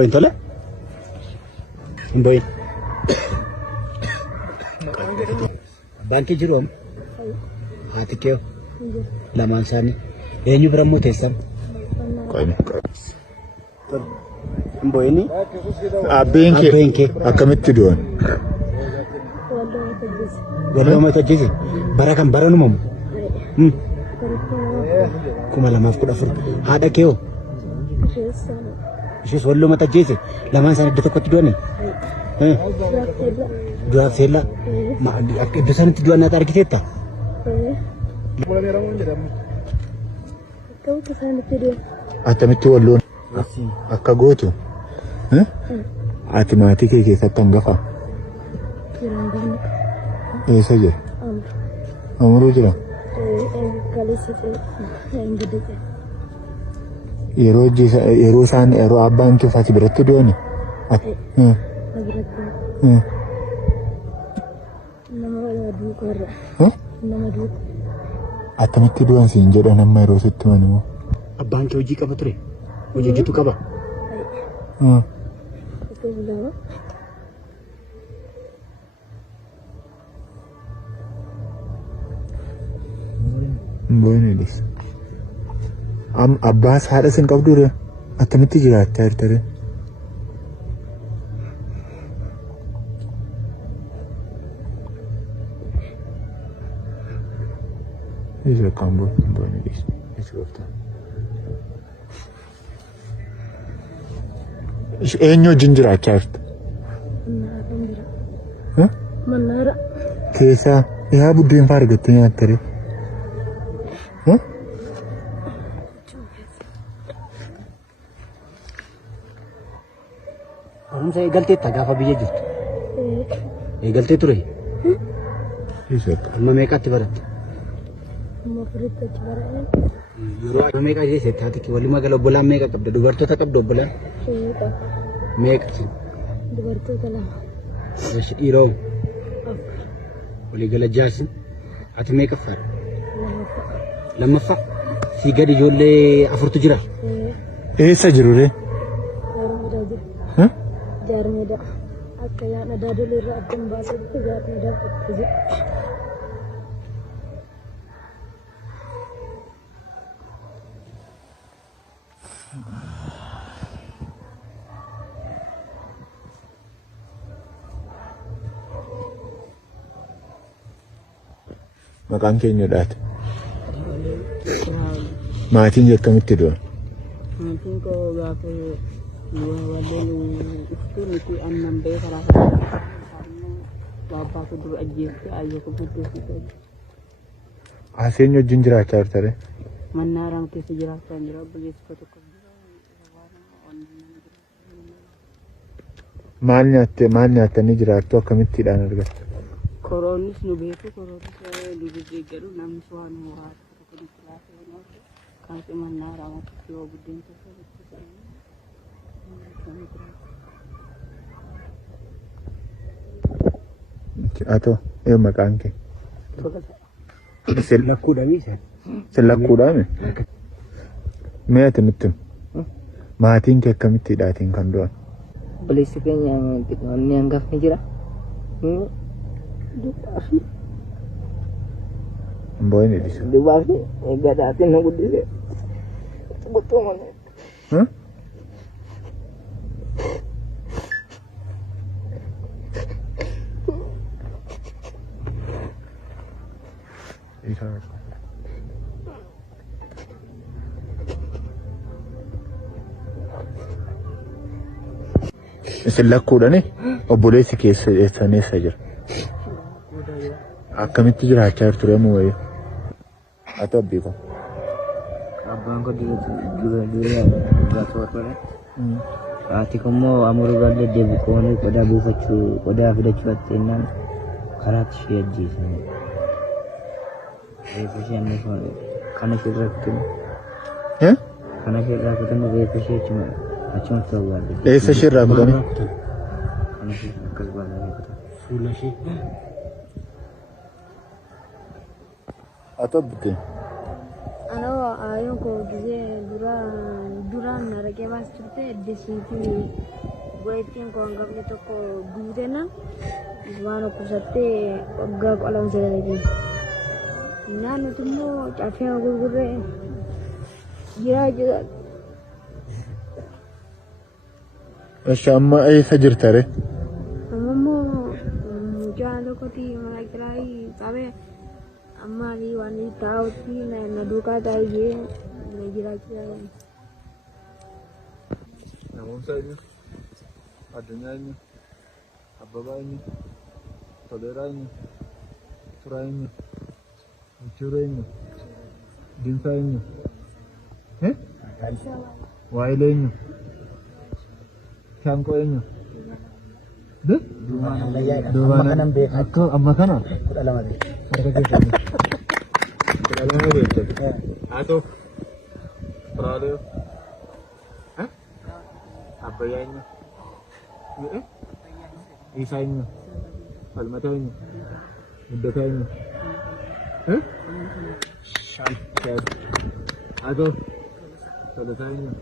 وين طلع؟ وين؟ بانكي جروم هاتكيو لما انساني يني برمو تيسم قايم مبويني أبينكي أكملت دون والله ما تجيزي بركم برنمم كم لما أفكر هذا كيو شيء والله ما تجيزي لما انسان بدك تدوني dua sela ma itu sana tujuan nata arkitekta kau kesana tidur أتمت واللون أكاغوتو أتماتي كي ستنقفا إيه سجل أمرو جرا يرو سان يرو أبان كيف أتبرت دوني أتمت دوان سينجر أنا ما يرو ستمانو أبان كي وجيك أبو تري وجيك تو كبا بوين ليش أم أباس هذا سنكاب دورة أتمت جرات ترى إيش كم بوين ليش إيش قفته إيش إنيو جنجرة كارت ها منارة كيسا يا بدين فارقتني أتري ها हम से गलती तगाफा भी ये जित ये गलती तो रही إيش हम में का तिबरत مفرد تجبرين يروح में का ये से था कि वली में गलो बोला में का कब दुबर तो था कब दो बोला में का دبرتو كلام وش إيرو ولي قال جاسم أتى में كفر لما فق في قد يقول لي أفرط جرا إيه سجروري ها جار ميدا أكيا ندادو ليرا أتم باسل جار ميدا أكتجي مكان كينيو دات ما تيجي كم تدور mungkin kau gapo wadelu itu nanti anam be karena bapak aku dulu aja ayah aku butuh itu أحسن جنجرة كارتره menarang ke sejarah sejarah bagi sesuatu مالnya نجرة تو كم تدان أرجع koronis nubeku koronis dulu jegeru nam suanu hat aku di kelas kan menarang aku budin itu atau eh makan ke لكو دامي سن سلكوا دامي ما تنتم ما تيجي كم تداتين كندون beli sekian yang nianggap hijrah Boy ni disu. di bawah enggak ada hati nunggu dia betul mana Hah? Selaku dah ni, boleh sikit sana saja. Akkamitti jiraachaa turte moo'ee haa ta'u beeku. Abbaan koo dura torbare. Haati koo immoo amuruu galee deebi qoonii qodaa buufachuu qodaa fidachuu fatteenyaan karaatti ishee ajjeesan. Reefu ishee anniifama kana ishee irratti kana ishee irraa kutanii reefu ishee achumatti awwaalle. Eessa ishee irraa kutanii? Kana ishee akkas baala fuula ishee atobte Ano ayun ko gize duran narage bas turte desinti goitin ko anggap itu ko gude na iswano kusatte wagga ko alam sila lagi nanu tumo chafia gurgure jira Amma eessa jirtare? ammo jalo ko ti malakrai sabe amma ni wani tauti na duka taye na jira kira Namoota eenyu? Addunyaa eenyu? Abbabaa eenyu? Toleeraa eenyu? Turaa eenyu? Michuura eenyu? Dinsaa eenyu? Waayilee eenyu? Shaanqoo eenyu? Duubaana akka amma kana? Kudha lama beeku. Harka keessatti. Kudha lama beektu. Haa ta'u. Turaalee. Abbayyaa eenyu? Isaa eenyu? Falmataa eenyu? Muddataa eenyu? Shan. Haa ta'u. Tolataa eenyu?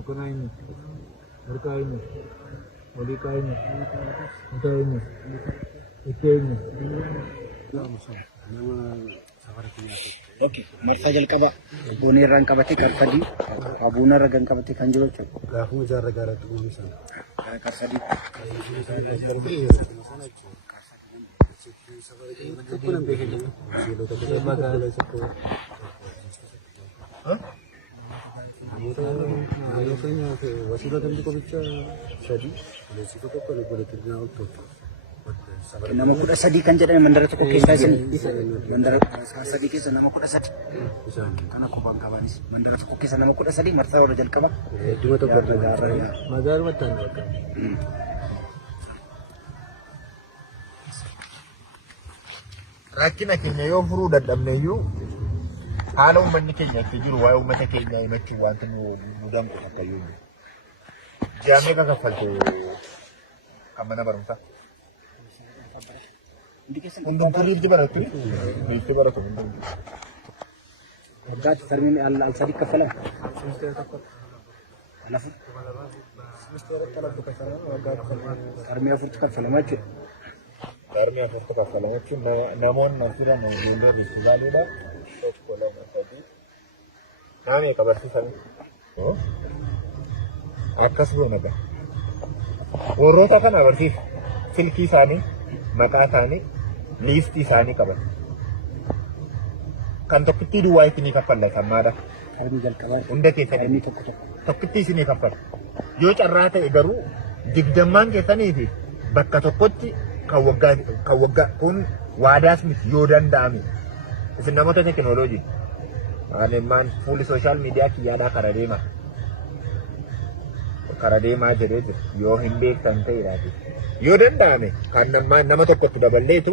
Okonaa eenyu? Murkaa eenyu? Waliiqaa eenyu? Mutaa eenyu? Itti eenyu? Oke, marsa jalqaba goonee irraan qabatee karsadii abuuna irra gan qabatee kan jiru jechuudha. Gaafuma jaarra gaaraatti uumame sana. Karsadii. Tokko nan beekne. Siilota gosa magaalaa tokko. Naannoo keenyaaf wasiila gamti qoficha sadii. Leessifaa tokko godhate dinaa ol tokko. Nama 13 kan jedhame mandara tokko keessaa isin mandara sadii keessa nama 13 kana kophaan qabanis mandara tokko keessa nama 13 marsaa wala jalqaba Duma tokko Magaaluma ta'an bakka. Rakkina keenya yoo furuu dadhabneeyyuu haala uummanni keenya itti jiru waa'ee uummata keenyaa himachuun wanta nu danqu akkayyuu. Ji'a meeqa kaffalte kan mana barumsaa? Hundumtuu riifti baratu. Riifti baratu hundumtuu. waggaatti sarmiin al sadii kaffalama. Alafu sarmii afurtu kaffalama jechuudha. Sarmii afurtu kaffalama jechuun namoonni asirra ijoollee riifti ilaaluudha. Tokko lama sadii. Nama meeqa barsiisan? Akkas goona ga'a. Warroota kana barsiisa. Silkii isaanii, maqaa isaanii, liistii isaanii qaban. Kan tokkittii duwwaa isinii kaffalla sammaadha. Sarmii jalqabaa Hunda keessanii tokko tokko. tokkittii isinii kaffalla. Yoo carraa ta'e garuu digdammaan keessanii fi bakka tokkotti kan waggaa kun waadaas miti yoo danda'ame. Isin namoota teekinooloojii. Aanimmaan fuulli sooshaal miidiyaa kiyyaadhaa kara deemaa jedhee jiru yoo hin beektan ta'eedhaati. Yoo danda'ame kan nama tokkotti daballeetu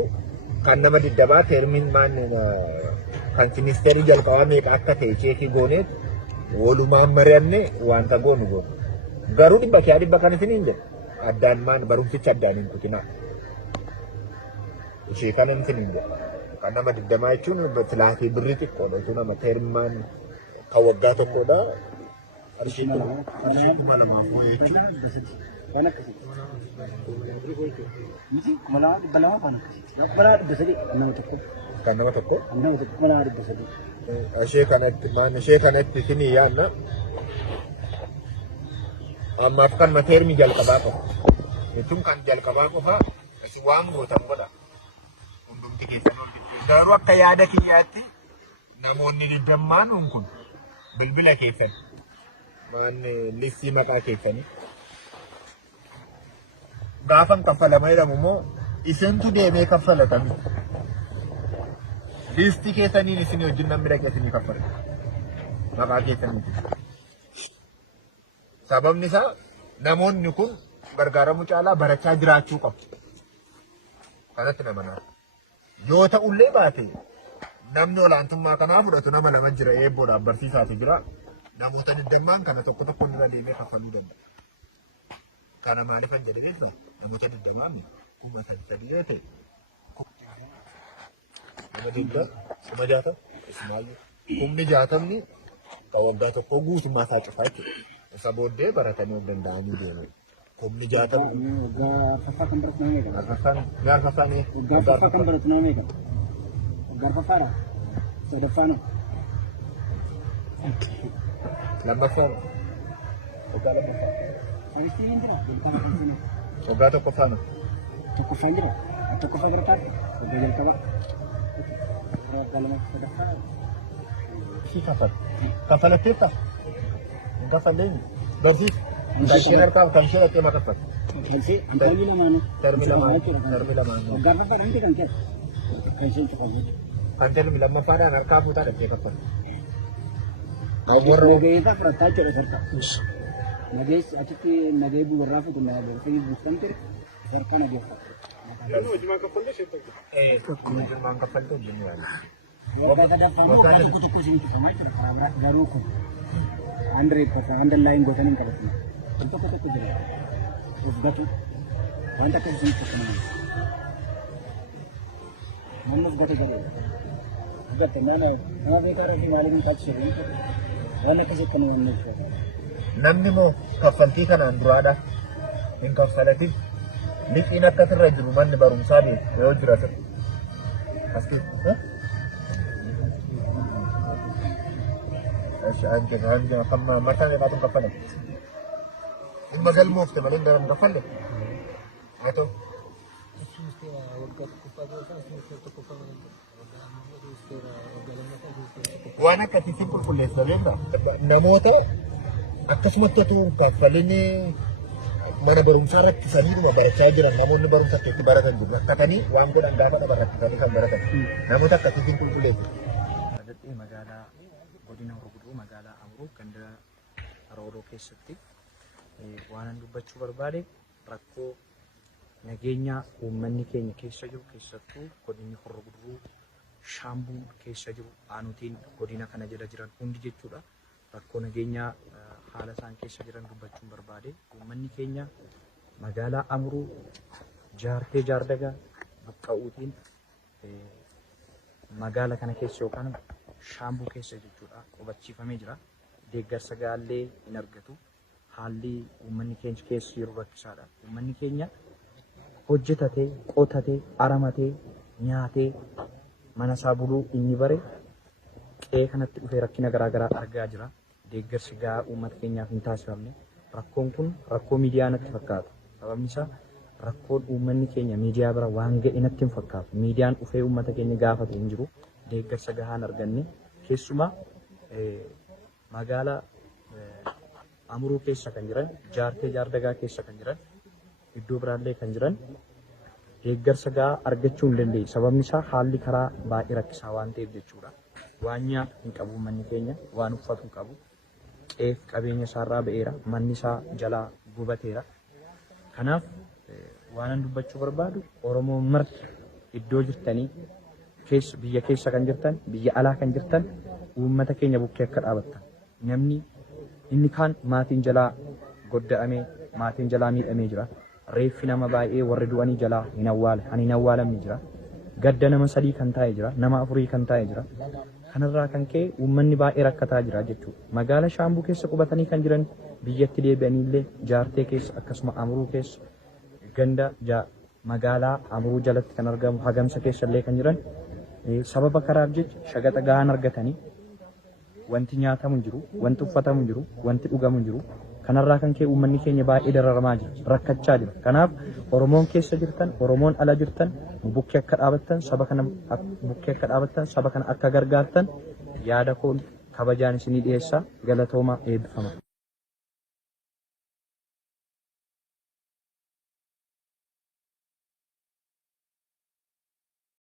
kan nama diddabaa teermiin kan ministeerri jalqabaa meeqa akka ta'e cheekii gooneetu walumaan mari'anne wanta goonu goonu. Garuu dhibba kan isiniin jedhu addaan barumsicha addaan hin kutinaa. Ishee kan isiniin jedhu. Kan nama diddamaa jechuun filaafii birrii xiqqoodha. Osoo nama teermaan kan waggaa tokkodha. Qarshii 2,000 jechuun. Kan akkasii. Miti malaa dhibba lama kan akkasii. Malaa dhibba sadii nama tokko. Kan nama tokko. Nama tokko malaa dhibba sadii. Ishee kanatti isinii yaadna. Ammaaf kan teermii jalqabaa qofa. Jechuun kan jalqabaa qofa isin waan gootan godha. Hundumti keessan ol jechuudha. Garuu akka yaada kiyyaatti namoonni digdammaan kun bilbila keessan listii maqaa keessanii gaafan kaffalama jedhamu immoo isintu deemee kaffalatami. Listii keessaniin isin wajjin namni dhaqee isinii kaffala. Maqaa keessaniiti. Sababni isaa namoonni kun gargaaramuu caalaa barachaa jiraachuu qabu. Kanatti nama naaf. Yoo ta'ullee baate namni olaantummaa kanaa fudhatu nama lama jira eebboodhaaf barsiisaatu jira. Namoota digdammaan kana tokko irra deemee kaffaluu danda'a. Kana maaliifan jedhe beektaa? Namoota digdammaan 3,000 yoo ta'e. Nama 20 60 ismaayyuu humni jaatamni kan waggaa tokko guutummaa isaa cufaa jechuudha. Isa booddee baratanii of danda'anii deemu. Humni jaatamni waggaa arfaffaa kan baratu nama meeqa? Arfaffaan waggaa arfaffaa kan baratu nama meeqa? waggaa arfaffaadha? sadaffaana? lammaffaan waggaa lammaffaa. Sanistii hin jira? jalqaba kan seenaa? Waggaa tokkoffaan tokkoffaan jira? tokkoffaa bira taate? waggaa jalqaba? waggaa lama sadaffaa? si kafalatteetta hin kafalleen barsiis isheen harkaa kan ishee dhaqee maqaffatu. Kalsee antarmi lamaanu? Darbi lamaan waggaa arfaffaadha miti kan ta'e? kan isheen cufamu. kan darbi lammaffaadhaan harkaa fuutaa dhaqee kaffatu. Nagayeesaa fudhataa jechuudha sirka. Nageessi achitti nagahee warraa fuutu nagahee buustan ture sirka nageeffatu. Wajjumaan kaffaltuu hojjennu yaala. Waggaa sadaffaa immoo waggaa tokko isin cufamaa jechuudha karaa biraatti garuu kun handree qofa handallaayin gootan hin qabatu. Kun tokko jira. Of gatu wanta akka isin cufaman. Namni of gatu jira. Gatte nama beekaa irratti maaliif hin taasisu? Waan akkasitti kan waan nuti namni moo kaffaltii kanaan duraadha hin kaffalatin liqiin akkasirra jiru manni barumsaa beeku yoo jira sir aski hanje kan mataa meeqaatu kaffalame dhimma galmoofte malee hin kaffalle haa waan akkasiitiin qulqulleessa beekna namoota akkasumatti atu kaffalini mana barumsaa rakkisaniidhuma barachaa jiran namoonni barumsa itti baratan jiru rakkatanii waan godhan gaafa dhaba rakkisanii kan baratan namoota akkasiitiin qulqulleessa. Adadhee magaalaa godina Horoguduu magaalaa Amruu ganda Arooroo keessatti waan dubbachuu barbaade rakkoo nageenya uummanni keenya keessa jiru keessattuu godinni Horoguduu Shaambuu keessa jiru aanutiin godina kana jala jiran hundi jechuudha. Rakkoo nageenyaa haala isaan keessa jiran dubbachuun barbaade uummanni keenya magaalaa Amruu jaartee jaardagaa buqqa'uutiin magaala kana keessa yookaan Shaambuu keessa jechuudha qubachiifamee jira. Deeggarsa gaallee hin argatu. Haalli uummanni keenya keessa jiru rakkisaadha. Uummanni keenya hojjetatee, qotatee, aramatee, nyaatee mana isaa buluu inni bare qe'ee kanatti dhufee rakkina garaagaraa argaa jira. Deeggarsi gahaa uummata keenyaaf hin taasifamne. Rakkoon kun rakkoo miidiyaa natti fakkaata. Sababni isaa rakkoon uummanni keenya miidiyaa bira waan ga'e natti hin fakkaatu. Miidiyaan dhufee uummata keenya gaafatu hin jiru. Deeggarsa gahaa hin arganne. Keessumaa magaalaa Amruu keessa kan jiran, jaartee jaardagaa keessa kan jiran, iddoo biraallee kan jiran deeggarsa gahaa argachuu hin dandeenye. Sababni isaa haalli karaa baay'ee rakkisaa waan ta'eef jechuudha. Waan nyaatu hin qabu manni keenya, waan uffatu hin qabu. Qe'ee qabeenya isaarraa ba'eera, manni isaa jalaa gubateera. Kanaaf waan dubbachuu barbaadu Oromoon marti iddoo jirtanii biyya keessa kan jirtan, biyya alaa kan jirtan uummata keenya bukkee akka dhaabattan. Namni inni kaan maatiin jalaa godda'amee, maatiin jalaa miidhamee jira. Reeffi nama baay'ee warri du'anii jalaa hin awwaalamne jira. Gadda nama 3 kan taa'e jira, nama 4 kan taa'e jira. Kanarraa kan ka'e uummanni baay'ee rakkataa jira jechuudha. Magaalaa Shaambuu keessa qubatanii kan jiran biyyatti deebi'anii illee jaartee keessa akkasuma Amruu keessa ganda magaalaa Amruu jalatti kan argamu hagamsa keessa illee kan jiran sababa karaaf jecha shagaxa gahaan argatanii wanti nyaatamu hin jiru, wanti uffatamu hin jiru, wanti dhugamu hin jiru. Kanarraa kan ka'e uummanni keenya baay'ee dararamaa jira, rakkachaa jira. Kanaaf Oromoon keessa jirtan, Oromoon ala jirtan bukkee akka dhaabattan, saba kana bukkee akka dhaabattan, saba kana akka gargaartan yaada koo kabajaan isinii dhiyeessaa. Galatoomaa, eebbifama.